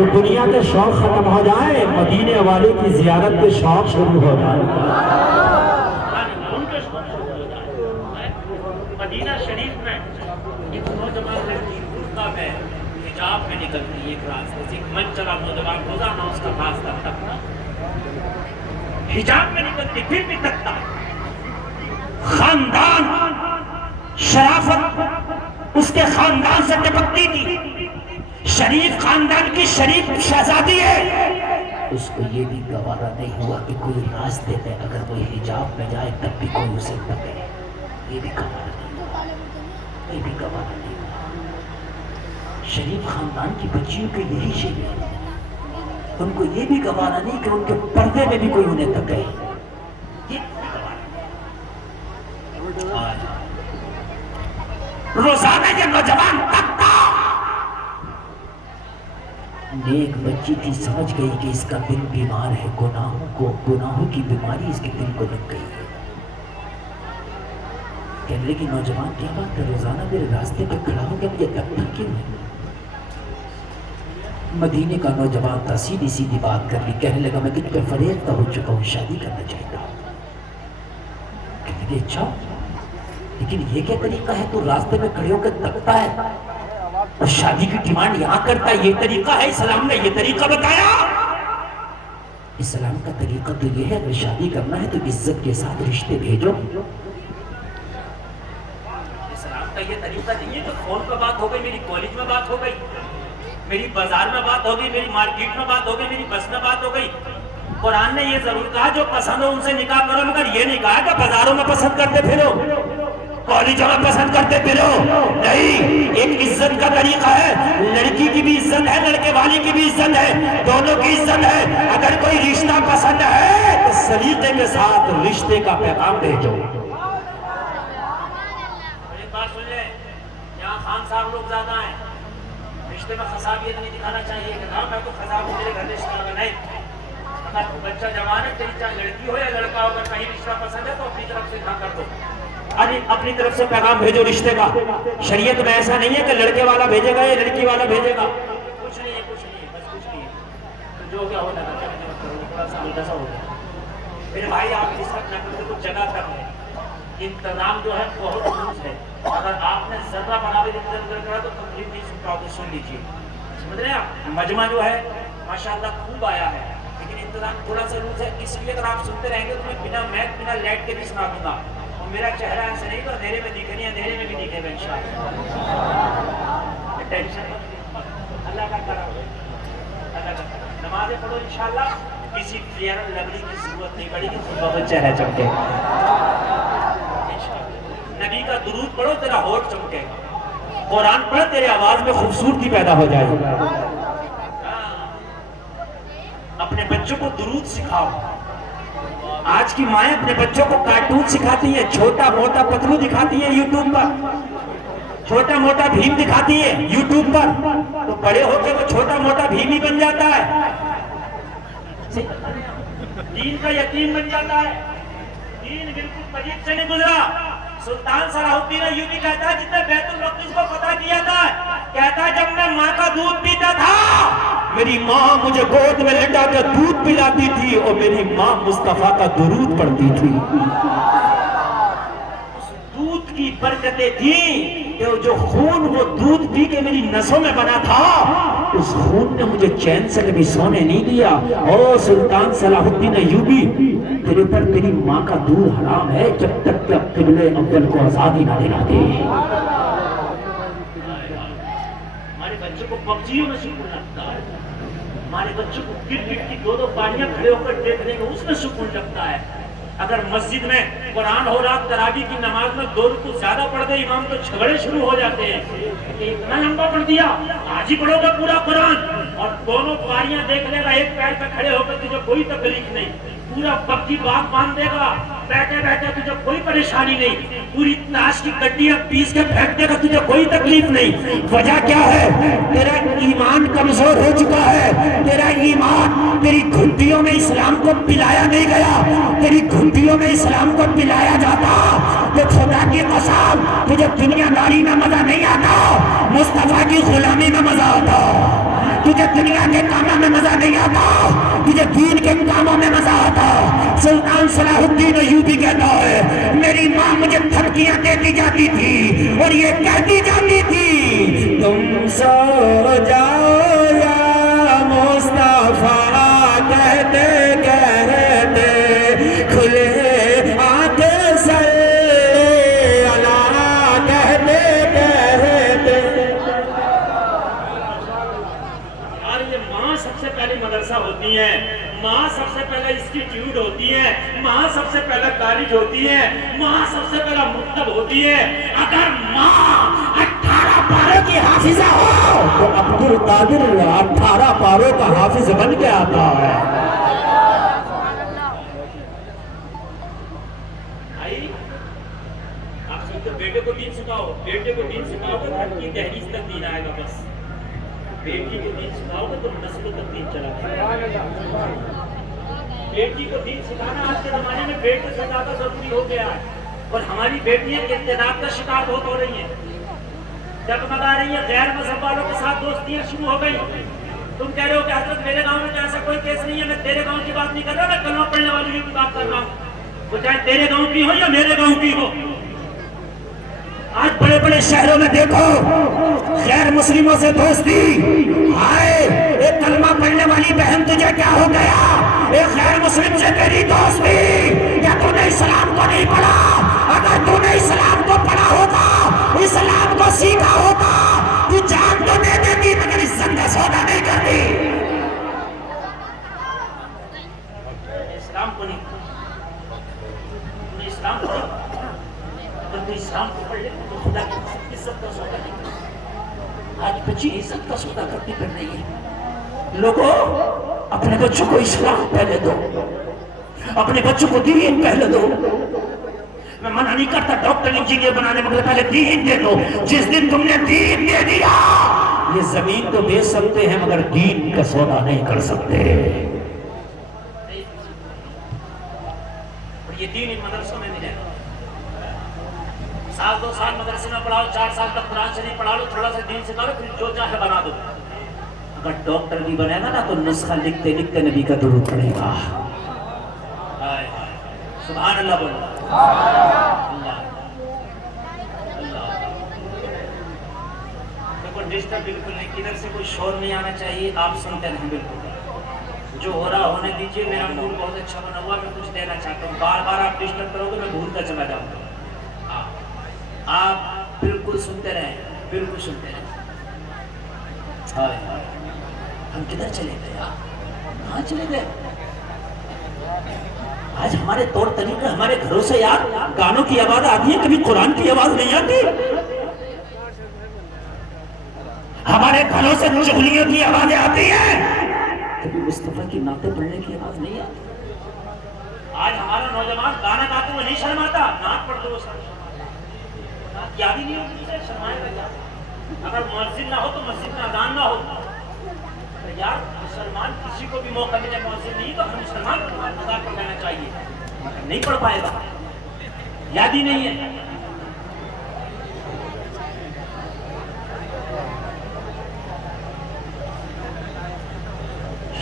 تو دنیا کے شوق ختم ہو جائے، مدینے والے کی زیارت کے شوق شروع ہو جائے۔ مدینہ شریف میں ایک نوجوان لڑکی برقع میں حجاب میں نکلتی ہے، ایک راستے سے ایک من چلا نوجوان روزانہ اس کا راستہ تکتا، حجاب میں نکلتی پھر بھی تکتا، خاندان شرافت اس کے خاندان سے ٹپکتی تھی، شریف خاندان کی شریف شہزادی ہے، اس کو یہ بھی گوارا نہیں ہوا کہ کوئی راستے میں اگر کوئی حجاب میں جائے تب بھی کوئی اسے تکے، یہ بھی گوارا نہیں ہوا، یہ بھی گوارا نہیں ہوا۔ شریف خاندان کی بچیوں کے یہی شیء ہے، ان کو یہ بھی گوارا نہیں کہ ان کے پردے میں بھی کوئی انہیں تکے، یہ گوارا نہیں۔ روزانہ یہ نوجوان تکتا، نیک بچی تھی، سمجھ گئی کہ اس کا دل بیمار ہے، گناہوں کی بیماری اس کے دل کو لگ گئی ہے۔ کہنے لگی نوجوان کیا بات ہے، روزانہ میرے راستے پہ کھڑا ہو گیا، مجھے تکتا کیوں ہے؟ مدینے کا نوجوان تھا، سیدھی سیدھی بات کر لی، کہنے لگا میں تجھ پہ فریفتہ ہو چکا ہوں، شادی کرنا چاہتا ہوں۔ کہنے لگی اچھا، لیکن یہ کیا طریقہ ہے، تو راستے میں کھڑے ہو کے تکتا ہے اور شادی کی ڈیمانڈ یہاں کرتا ہے، یہ طریقہ ہے؟ اسلام نے یہ طریقہ بتایا؟ اسلام کا طریقہ تو یہ ہے اگر شادی کرنا ہے تو عزت کے ساتھ رشتے بھیجو۔ اسلام کا یہ طریقہ نہیں ہے کہ فون پہ بات ہو گئی، میری کالج میں بات ہو گئی، میری بازار میں بات ہو گئی، میری مارکیٹ میں بات ہو گئی، میری بس میں بات ہو گئی۔ قرآن نے یہ ضرور کہا جو پسند ہو ان سے نکاح کرو، مگر یہ نہیں کہا کہ بازاروں میں پسند کرتے پھرو، کالجوں میں پسند کرتے پھرو، نہیں۔ ایک عزت کا طریقہ ہے، لڑکی کی بھی عزت ہے، لڑکے والی کی بھی عزت ہے، دونوں کی عزت ہے۔ اگر کوئی رشتہ پسند ہے تو سلیقے کے ساتھ رشتے کا پیغام بھیجو۔ ایک بات سن لیں، یہاں خان صاحب لوگ زیادہ ہیں، رشتے میں خصابیت نہیں دکھانا چاہیے کہ ہاں میں تو خصاب ہوں، میرے گھر رشتہ لگا، نہیں۔ اگر بچہ جوان ہے، تیری چاہے لڑکی ہو یا لڑکا ہو، اگر کہیں رشتہ پسند ہے تو اپنی طرف سے نہ کر دو، اپنی طرف سے پیغام بھیجو رشتے کا۔ شریعت میں ایسا نہیں ہے کہ لڑکے والا بھیجے گا یا لڑکی والا بھیجے گا، کچھ نہیں ہے، کچھ نہیں ہے، بس کچھ نہیں ہے، تو جو کیا ہوتا ہے تھوڑا سا ہلکا سا ہو گیا۔ میرے بھائی آپ اس وقت نقل سے کچھ جگہ کر لیں، انتظام جو ہے بہت لوز ہے، اگر آپ نے ذرہ بنا بھی انتظام کرا تو تکلیف نہیں سن پاؤ گے، سن لیجیے، سمجھ رہے ہیں آپ؟ مجمع جو ہے ماشاءاللہ خوب آیا ہے، لیکن انتظام تھوڑا سا لوز ہے، اس لیے اگر آپ سنتے رہیں گے تو میں بنا میک بنا لیٹ کے بھی سنا دوں گا، اور میرا چہرہ ایسے نہیں تو اندھیرے میں دکھے نہیں، اندھیرے میں بھی دکھے گا انشاءاللہ۔ ٹینشن اللہ کا کرم، اللہ کا کرم، نمازیں پڑھو انشاءاللہ، کسی فیئر لولی کی ضرورت نہیں پڑے گی، بہت چہرہ چمکے گا، نبی کا درود پڑھو تیرا ہونٹ چمکے گا، قرآن پڑھ تیرے آواز میں خوبصورتی پیدا ہو جائے گی۔ اپنے بچوں کو درود سکھاؤ، آج کی مائیں اپنے بچوں کو کارٹون سکھاتی ہیں، چھوٹا موٹا پتلو دکھاتی ہیں یوٹیوب پر، چھوٹا موٹا بھیم دکھاتی ہے یوٹیوب پر، تو بڑے ہو کے وہ چھوٹا موٹا بھیم ہی بن جاتا ہے، دین کا یتیم بن جاتا ہے، دین بالکل مجید سے نہیں گزرا۔ سلطان صلاح الدین ایوبی کہتا ہے جس نے بیت المقدس کو فتح کیا تھا، کہتا ہے جب میں ماں کا دودھ پیتا تھا میری ماں مجھے گود میں لٹا کر دودھ پلاتی تھی اور میری ماں مصطفیٰ کا درود پڑھتی تھی۔ اس دودھ کی برکتیں تھیں کہ جو خون وہ دودھ پی کے میری نسوں میں بنا تھا، اس خون نے مجھے چین سے کبھی سونے نہیں دیا۔ او سلطان صلاح الدین ایوبی، تیرے پر تیری ماں کا دودھ حرام ہے جب تک کہ قبل اول کو آزادی نہ دلا دے۔ ہمارے بچوں کو پبجیوں میں سکون لگتا ہے، ہمارے بچوں کو کرکٹ کی دو پاریاں کھڑے ہو کر دیکھنے میں اس میں سکون لگتا ہے۔ اگر مسجد میں قرآن ہو رہا تراویح کی نماز میں 2 رکوع زیادہ پڑھ دے امام تو جھگڑے شروع ہو جاتے ہیں کہ اتنا لمبا پڑھ دیا، آج ہی پڑھو گا پورا قرآن، اور دونوں پاریاں دیکھ لے گا ایک پیر پہ کھڑے ہو کر تجھے کوئی تکلیف نہیں، پورا پکی باغ باندھ دے گا بیٹھے بیٹھے تجھے کوئی پریشانی نہیں، پوری تاش کی گڈیاں پیس کے پھینک دے گا تجھے کوئی تکلیف نہیں۔ وجہ کیا ہے؟ تیرا ایمان کمزور ہو چکا ہے، تیرا ایمان تیری گھنٹیوں میں اسلام کو پلایا نہیں گیا، تیری گھنٹیوں میں اسلام کو پلایا جاتا تو خدا کی قسم تجھے دنیا داری میں مزہ نہیں آتا، مصطفیٰ کی غلامی میں مزہ آتا۔ تجھے دنیا کے کاموں میں مزہ نہیں آتا، تجھے دین کے کاموں میں مزہ آتا۔ سلطان صلاح الدین ایوبی کہتا ہے میری ماں مجھے دھمکیاں دیتی جاتی تھی اور یہ کہتی جاتی تھی تم سو جاؤ یا مصطفیٰ کہتے کہتے کھلے آنکھیں سے اللہ کہتے کہتے۔ اور یہ ماں سب سے پہلے مدرسہ ہوتی ہے، ماں سب سے پہلے انسٹیٹیوٹ ہوتی ہے، ماں سب سے پہلے کالج ہوتی ہے، ماں سب سے پہلا مکتب ہوتی ہے۔ اگر ماں 18 پاروں کی حافظہ ہو تو عبد القادر 18 پاروں کا حافظ بن کے آتا ہے۔ بھائی آپ سنتے بیٹے کو دین سکھاؤ، بیٹے کو دین سکھاؤ تو گھر کی دہلیز تک دین آئے گا، بس بیٹی کو دین سکھاؤ گے تو نسلوں تک دین چلا جائے گا۔ بیٹی کو دین سکھانا آج کے زمانے میں بیٹے سے زیادہ ضروری ہو گیا ہے، اور ہماری بیٹیاں ارتداد کا شکار بہت ہو رہی ہیں، جگمگا رہی ہیں، غیر مذہب والوں کے ساتھ دوستیاں شروع ہو گئی۔ تم کہہ رہے ہو کہ حضرت میرے گاؤں میں ایسا کوئی کیس نہیں ہے، میں تیرے گاؤں کی بات نہیں کر رہا، میں کلمہ پڑھنے والی کی بات کر رہا ہوں، وہ چاہے تیرے گاؤں کی ہو یا میرے گاؤں کی ہو۔ آج بڑے بڑے شہروں میں دیکھو غیر مسلموں سے دوستی، ہائے ایک کلمہ پڑھنے والی بہن تجھے کیا ہو گیا، ایک غیر مسلم سے تیری دوستی، کیا تو نے اسلام کو نہیں پڑھا؟ اگر تو نے اسلام کو پڑھا ہوتا، اسلام کو سیکھا ہوتا تو جان تو دے دیتی مگر عزت کا سودا نہیں کرتی۔ اسلام کو نہیں، تم نے اسلام کو نہیں، اگر تو اسلام کو پڑھ لے تو خدا کی عزت کا سودا نہیں کرتی۔ آج بچی عزت کا سودا کرتی پھر نہیں ہے۔ لوگوں اپنے بچوں کو اسلام پہلے دو، اپنے بچوں کو دین پہلے دو۔ میں منع نہیں کرتا ڈاکٹر انجینئر بنانے، مگر پہلے دین دے دو۔ جس دن تم نے دین دے دیا، یہ زمین تو بیچ سکتے ہیں مگر دین کا سودا نہیں کر سکتے۔ اور یہ دین ان مدرسوں میں ملے گا۔ سال 2 سال مدرسے میں پڑھاؤ، 4 سال تک قرآن شریف پڑھا لو، تھوڑا سا دین سکھا لو، پھر جو چاہے بنا دو۔ اگر ڈاکٹر بھی بنے گا نا تو نسخہ لکھتے لکھتے نبی کا درود پڑے گا۔ سبحان اللہ بولو، اللہ اللہ۔ دیکھو ڈسٹرب بالکل نہیں، کدھر سے کوئی شور نہیں آنا چاہیے، آپ سنتے رہیں بالکل، جو ہو رہا ہونے دیجیے۔ میرا موڈ بہت اچھا بنا ہوا، میں کچھ دینا چاہتا ہوں، بار بار آپ ڈسٹرب کرو گے میں بھولتا چلا جاؤں گا۔ آپ بالکل سنتے رہیں، بالکل سنتے رہیں۔ ہم کدھر چلے گئے یار، کہاں چلے گئے؟ آج ہمارے طور طریقے، ہمارے گھروں سے یار گانوں کی آواز آتی ہے، کبھی قرآن کی آواز نہیں آتی۔ ہمارے گھروں سے چغلیوں کی آوازیں آتی ہیں، کبھی مصطفیٰ کی نعتیں پڑھنے کی آواز نہیں آتی۔ آج ہمارا نوجوان گانا گاتے ہوئے نہیں شرماتا، نعت پڑھتے ہوئے شرماتا، نعت یاد ہی نہیں ہوتی ہے، شرمائے گا کیا؟ اگر مؤذن نہ ہو تو مسجد میں اذان نہ ہو۔ یار مسلمان کسی کو بھی موقع ملے مؤذن نہیں تو ہم مسلمان کو اذان پڑھ لینا چاہیے، نہیں پڑھ پائے گا، یاد ہی نہیں ہے۔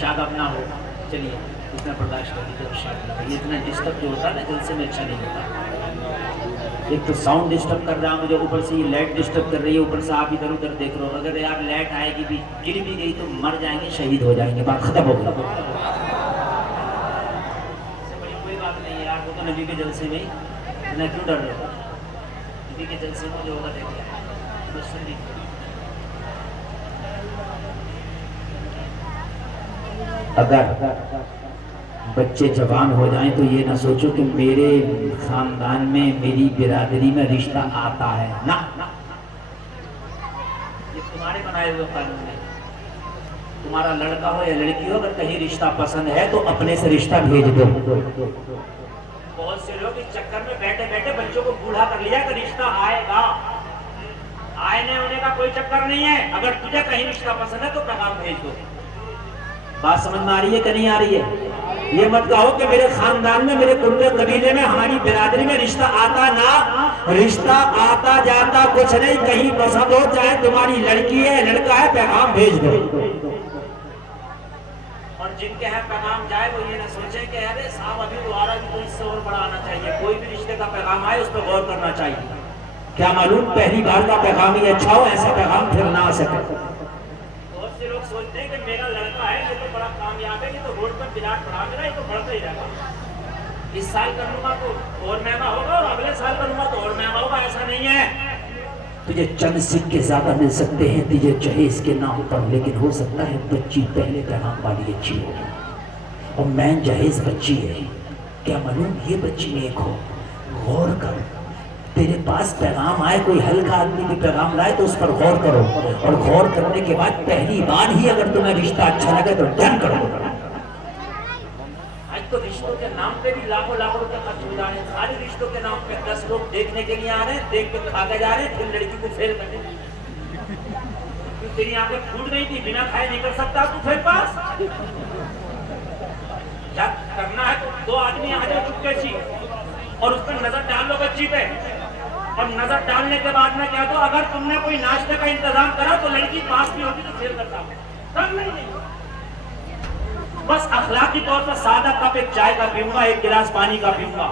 شاگرد نہ ہو، چلیے اتنا برداشت کر لیجیے، شاگرد اتنا ڈسٹرب جو ہوتا ہے نا جلسے میں اچھا نہیں ہوتا۔ ایک تو ساؤنڈ ڈسٹرب کر رہا مجھے، اوپر سے یہ لائٹ ڈسٹرب کر رہی ہے، اوپر سے آپ ادھر ادھر دیکھ رہے ہو۔ اگر یار لائٹ آئے گی بھی، گر بھی گئی تو مر جائیں گے، شہید ہو جائیں گے، بات ختم ہو گئی۔ بڑی کوئی بات نہیں ہے یار، وہ تو نبی کے جلسے میں ہی، میں کیوں ڈر رہا ہوں؟ نبی کے جلسے میں جو ہوگا دیکھ لیں۔ اگر بچے جوان ہو جائیں تو یہ نہ سوچو کہ میرے خاندان میں، میری برادری میں رشتہ آتا ہے، نہ، یہ تمہارے بنائے ہوئے قانون ہے۔ تمہارا لڑکا ہو یا لڑکی ہو، اگر کہیں رشتہ پسند ہے تو اپنے سے رشتہ بھیج دو۔ بہت سے لوگ اس چکر میں بیٹھے بیٹھے بچوں کو بوڑھا کر لیا کہ رشتہ آئے گا، آنے ہونے کا کوئی چکر نہیں ہے۔ اگر تجھے کہیں رشتہ پسند ہے تو پیغام بھیج دو۔ بات سمجھ میں آ رہی ہے کہ نہیں آ رہی ہے؟ یہ مت کہو کہ میرے خاندان میں، میرے کنبے قبیلے میں، ہماری برادری میں رشتہ آتا نہ، رشتہ آتا جاتا کچھ نہیں، کہیں پسند ہو، چاہے تمہاری لڑکی ہے لڑکا ہے، پیغام بھیج دو۔ جن کے یہاں پیغام جائے وہ یہ نہ سوچے کہ ارے صاحب ابھی دوبارہ بھی تو اس سے اور بڑھانا چاہیے. کوئی بھی رشتے کا پیغام آئے اس پہ غور کرنا چاہیے. کیا معلوم پہلی بار کا پیغام ہی اچھا ہو, ایسا پیغام پھر نہ آ سکے. بہت سے لوگ سوچتے ہیں کہ میرا لڑکا ہے یہ تو بڑا کامیاب ہے, یہ تو روڈ پر بلاٹ پڑھا میرا, یہ تو بڑھتا ہی رہے گا. اس سال کر لوں گا تو اور مہنگا ہوگا اور اگلے سال کر لوں گا تو اور مہنگا ہوگا. ایسا نہیں ہے. تجھے چند سکے زیادہ مل سکتے ہیں تجھے جہیز کے نام پر, لیکن ہو سکتا ہے بچی پہلے پیغام والی اچھی ہو اور میں جہیز بچی ہے. کیا معلوم یہ بچی نیک ہو. غور کر, تیرے پاس پیغام آئے, کوئی ہلکا آدمی بھی پیغام لائے تو اس پر غور کرو, اور غور کرنے کے بعد پہلی بار ہی اگر تمہیں رشتہ اچھا لگے تو ڈن کرو. آج تو رشتوں کے نام پہ بھی لاکھوں لاکھوں روپے خرچ ہو جا رہے ہیں. سارے رشتوں کے نام پہ 10 لوگ دیکھنے کے لیے آ رہے ہیں, دیکھ کے کھا کے جا رہے ہیں, پھر لڑکی کو فیل کر دیں. تیری آنکھیں پھوٹ گئی تھی, بنا کھائے نہیں کر سکتا تو پھر پاس کیا کرنا ہے. تو 2 آدمی آ جائے چپکے سی اور اس پر نظر ڈال لو بچی پہ, اور نظر ڈالنے کے بعد میں کیا تو اگر تم نے کوئی ناشتے کا انتظام کرا تو لڑکی پاس بھی ہوگی تو فیل کرتا ہوں. کم نہیں, بس اخلاقی طور پر سادہ کپ ایک چائے کا پیوں گا, 1 گلاس پانی کا پیوں گا,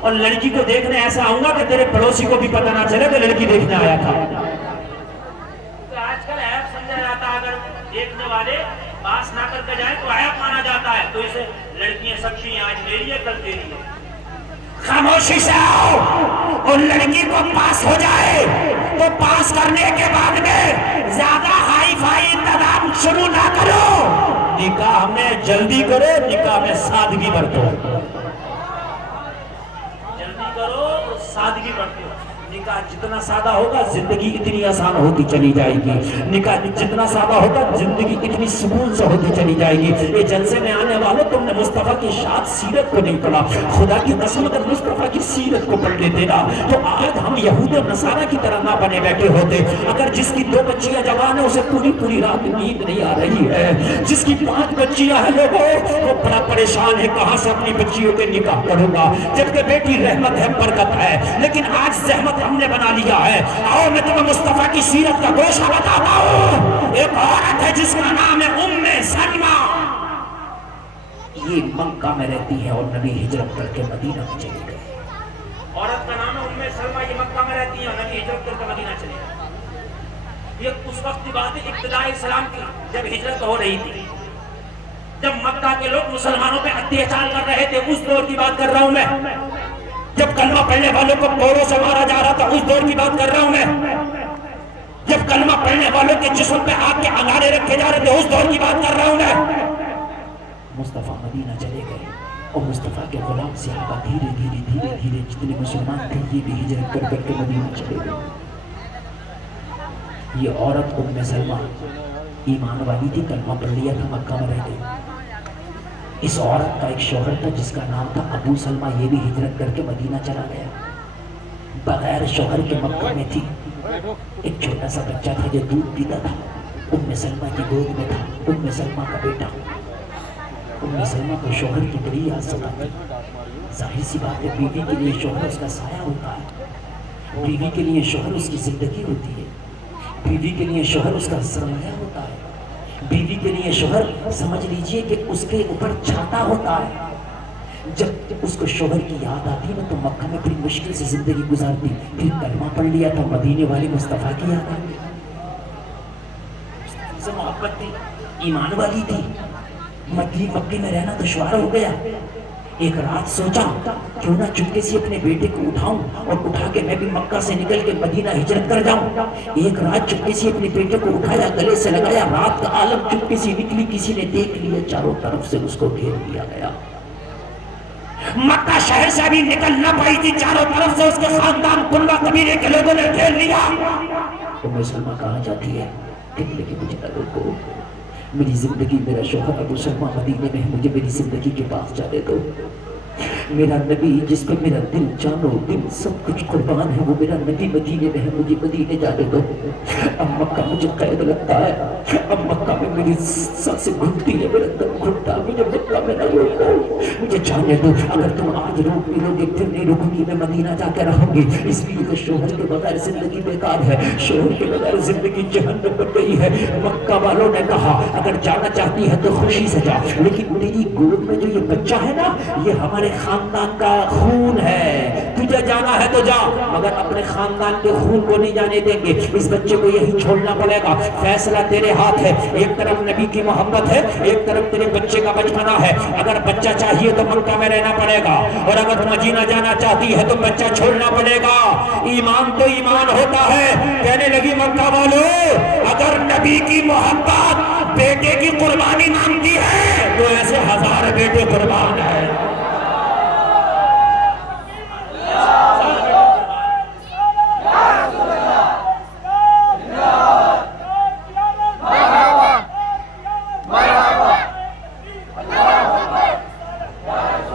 اور لڑکی کو دیکھنے ایسا آؤں گا کہ تیرے پڑوسی کو بھی پتہ نہ چلے کہ لڑکی دیکھنے آیا تھا. آج کل ایپ سمجھا جاتا ہے, اگر دیکھنے والے پاس نہ کر کے جائیں تو ایپ مانا جاتا ہے. تو اسے لڑکیاں سب کی آج میری ہے کل تیری ہے. خاموشی سے آؤ, اور لڑکی کو پاس ہو جائے تو پاس کرنے کے بعد میں زیادہ ہائی فائی انتظام شروع نہ کرو. نکاح میں جلدی کرو, نکاح میں سادگی برتو. جلدی کرو اور سادگی برتو. نکاح جتنا سادہ ہوگا زندگی اتنی آسان ہوتی چلی جائے گی. نکاح جتنا سادہ ہوگا زندگی اتنی سکون سے ہوتی چلی جائے گی. یہ جلسے میں آنے والوں, تم نے مصطفیٰ کی شاد سیرت کو نہیں پڑھا. خدا کی قسم اگر مصطفیٰ کی سیرت کو پڑھ لیتے نا تو آج ہم یہود و نصارہ کی طرح نہ بنے بیٹھے ہوتے. اگر جس کی 2 بچیاں جوان ہیں اسے پوری رات نیند نہیں آ رہی ہے, جس کی 5 بچیاں ہیں لوگوں وہ بڑا پریشان ہے کہاں سے اپنی بچیوں کے نکاح کروں گا, جبکہ بیٹی رحمت ہے, برکت ہے. لیکن آج زحمت ہم نے بنا لیا ہے. آؤ میں تمہیں مصطفیٰ کی سیرت کا گوشہ بتاتا ہوں. ایک عورت ہے جس کا نام ہے ام سلمہ. یہ مکہ میں رہتی ہے اور نبی ہجرت کر کے مدینہ میں چلی گئی. عورت کا نام ہے ام سلمہ, یہ مکہ میں رہتی ہے اور نبی ہجرت کر کے مدینہ چلی گئی. یہ اس وقت کی بات ہے ابتداء اسلام کی, جب ہجرت ہو رہی تھی, جب مکہ کے لوگ مسلمانوں پہ اتیاچار کر رہے تھے. اس دور کی بات کر رہا ہوں میں, جب کلمہ پڑھنے والوں کو کوڑوں سے مارا جا رہا تھا. اس دور کی بات کر رہا ہوں میں, جب کلمہ پڑھنے والوں کے جسم پہ آگ کے انگارے رکھے جا رہے تھے. اس دور کی بات کر رہا ہوں میں. مصطفیٰ مدینہ چلے گئے اور مصطفیٰ کے غلام صحابہ دھیرے جتنے مسلمان تھے یہ بھی ہجرت کر کے مدینہ چلے گئے. یہ عورت ام سلمہ ایمان والی تھی, کلمہ پڑھ لیا تھا, مکہ میں رہ گئی. اس عورت کا ایک شوہر تھا جس کا نام تھا ابو سلمہ. یہ بھی ہجرت کر کے مدینہ چلا گیا. بغیر شوہر کے مکہ میں تھی. ایک چھوٹا سا بچہ تھا جو دودھ پیتا تھا, ام سلمہ کی گود میں تھا. ام سلمہ کا بیٹا. ام سلمہ کو شوہر کی بڑی یاد ستاتی. ظاہر سی بات ہے, بیوی کے لیے شوہر اس کا سایہ ہوتا ہے, بیوی کے لیے شوہر اس کی زندگی ہوتی ہے, بیوی کے لیے شوہر اس کا سرمایہ ہوتا ہے, بیوی کے لیے شوہر سمجھ لیجئے کہ اس کے اوپر چھاتا ہوتا ہے. جب اس کو شوہر کی یاد آتی نا تو مکہ میں بڑی مشکل سے زندگی گزارتی. پھر کلمہ پڑھ لیا تو مدینے والے مصطفیٰ کی یاد آتی. سے محبت تھی, ایمان والی تھی. مکے میں رہنا دشوار ہو گیا. ایک رات سوچا کیوں نہ چپکے سے اپنے بیٹے کو اٹھاؤں اور اٹھا کے میں بھی مکہ سے نکل کے مدینہ ہجرت کر جاؤں. ایک رات چپکے سے اپنے بیٹے کو اٹھایا, گلے سے لگایا. رات کا عالم چپکے سے نکلی, کسی نے دیکھ لیا, چاروں طرف سے اس کو گھیر لیا گیا. مکہ شہر سے بھی نکل نہ پائی تھی, چاروں طرف سے اس کے خاندان کنبہ قبیلے کے لوگوں نے گھیر لیا. ام سلمہ کہاں جاتی ہے, کہنے لگی مجھے نہ روکو, میری زندگی, میرا شوہر ابو سلمہ مدینے میں ہے, مجھے میری زندگی کے پاس جانے دو. میرا نبی جس پہ میرا دل جانو دل سب کچھ قربان ہے وہ میرا نبی مدینے میں ہے، مجھے مدینے جانے دو۔ اب مکہ مجھے قید لگتا ہے، اب مکہ میں میری سانسیں گھٹتی ہے، میرا دم گھٹتا ہے، مجھے مکہ میں نہ روکو، مجھے جانے دو۔ اگر تم آج روک بھی لوگے پھر نہیں رکوں گی، میں مدینہ جا کے رہوں گی۔ اس لیے کہ شوہر کے بغیر زندگی بیکار ہے، شوہر کے بغیر زندگی جہنم بن گئی ہے۔ مکہ والوں نے کہا اگر جانا چاہتی ہے تو خوشی سے جا، لیکن تیری گود میں جو یہ بچہ ہے نا یہ ہمارے خاندان کا خون ہے، تجھے جانا ہے تو جا، مگر اپنے خاندان کے خون کو نہیں جانے دیں گے، اس بچے کو یہی چھوڑنا پڑے گا۔ فیصلہ تیرے ہاتھ ہے، ایک طرف نبی کی محبت ہے، ایک طرف تیرے بچے کا بچپنا ہے۔ اگر بچہ چاہیے تو مکہ میں رہنا پڑے گا، اور اگر مدینہ جانا چاہتی ہے تو بچہ چھوڑنا پڑے گا۔ ایمان تو ایمان ہوتا ہے۔ کہنے لگی مکہ والوں اگر نبی کی محبت بیٹے کی قربانی مانگتی ہے تو ایسے 1000 بیٹے قربان ہیں۔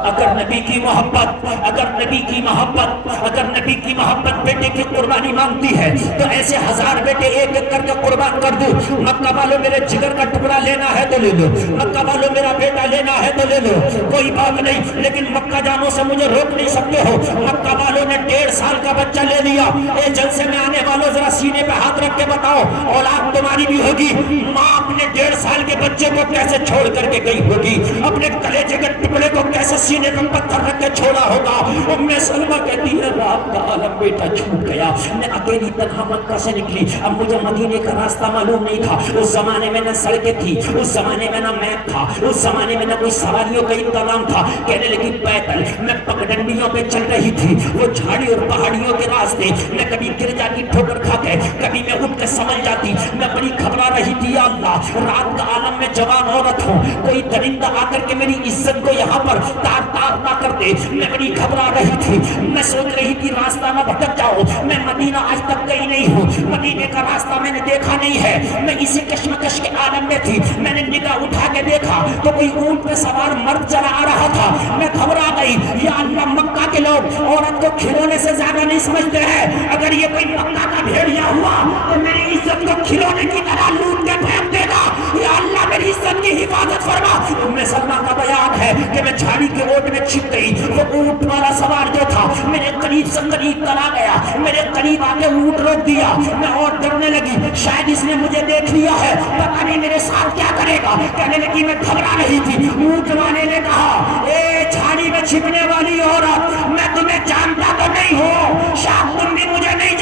اگر نبی کی محبت، اگر نبی کی محبت، اگر نبی کی محبت بیٹے کی قربانی مانگتی ہے تو ایسے 1000 بیٹے ایک ایک کر کے قربان کر دو۔ مکہ والوں میرے جگر کا ٹکڑا لینا ہے تو لے لو، مکہ والوں میرا بیٹا لینا ہے تو لے لو، کوئی بات نہیں، لیکن مکہ جانوں سے مجھے روک نہیں سکتے ہو۔ مکہ والوں نے 1.5 سال کا بچہ لے لیا۔ اے جلسے میں آنے والوں ذرا سینے پہ ہاتھ رکھ کے بتاؤ اولاد تمہاری بھی ہوگی، ماں اپنے 1.5 سال کے بچے کو کیسے چھوڑ کر کے گئی ہوگی، اپنے کلیجے کے ٹکڑے کو کیسے سینے پر پتھر رکھ کے چھوڑا ہوگا۔ ام سلمہ کہتی ہے رات کا عالم بیٹا چھوٹ گیا، میں اکیلی تنہا مکہ سے نکلی، اب مجھے مدینے کا راستہ معلوم نہیں تھا۔ اس زمانے میں نہ سڑکیں تھی، اس زمانے میں نہ میپ تھا، اس زمانے میں نہ کوئی سواریوں کا انتظام تھا۔ کہنے لگی پیدل میں پگڈنڈیوں پہ چل رہی تھی، وہ جھاڑی اور پہاڑیوں کے راستے، میں کبھی گر جاتی ٹھوکر کھا کے، کبھی میں اٹھ کے سمجھ جاتی، میں بڑی گھبرا رہی تھی۔ یا اللہ رات کا عالم میں جوان عورت ہوں، کوئی درندہ آ کر کے میری عزت کو یہاں پر تار تار نہ کر دے، میں بڑی گھبرا رہی تھی۔ میں سوچ رہی تھی راستہ نہ بھٹک جاؤ، میں مدینہ آج تک گئی نہیں ہوں، مدینے کا راستہ میں نے دیکھا نہیں ہے، میں اسی کشمکش کے عالم میں تھی۔ میں نے نگاہ اٹھا کے دیکھا تو کوئی اونٹ پہ سوار مرد چلا آ رہا تھا، میں گھبرا گئی۔ یا اللہ مکہ کے لوگ عورت کو کھلونے سے زیادہ نہیں سمجھتے ہیں، اگر یہ کوئی مکہ کا بھیڑیا ہوا تو میری عزت کو کھلونے کی طرح لوٹ کے پھینک دے گا۔ یا اللہ میری عزت کی حفاظت فرما۔ ام سلمہ کا بیان ہے کہ میں جھاڑی کے اوٹ میں چھپ گئی، وہ اونٹ والا سوار جو تھا میرے قریب سے قریب تلا گیا، میرے قریب آ کے اونٹ روک دیا، میں اور ڈرنے لگی، شاید اس نے مجھے دیکھ لیا ہے، پتہ نہیں میرے ساتھ کیا کرے گا۔ کہنے لگی میں گھبرا رہی تھی۔ اونٹ والے نے کہا اے جھاڑی میں چھپنے والی عورت میں تمہیں جانتا تو نہیں ہوں، شاید تم بھی مجھے نہیں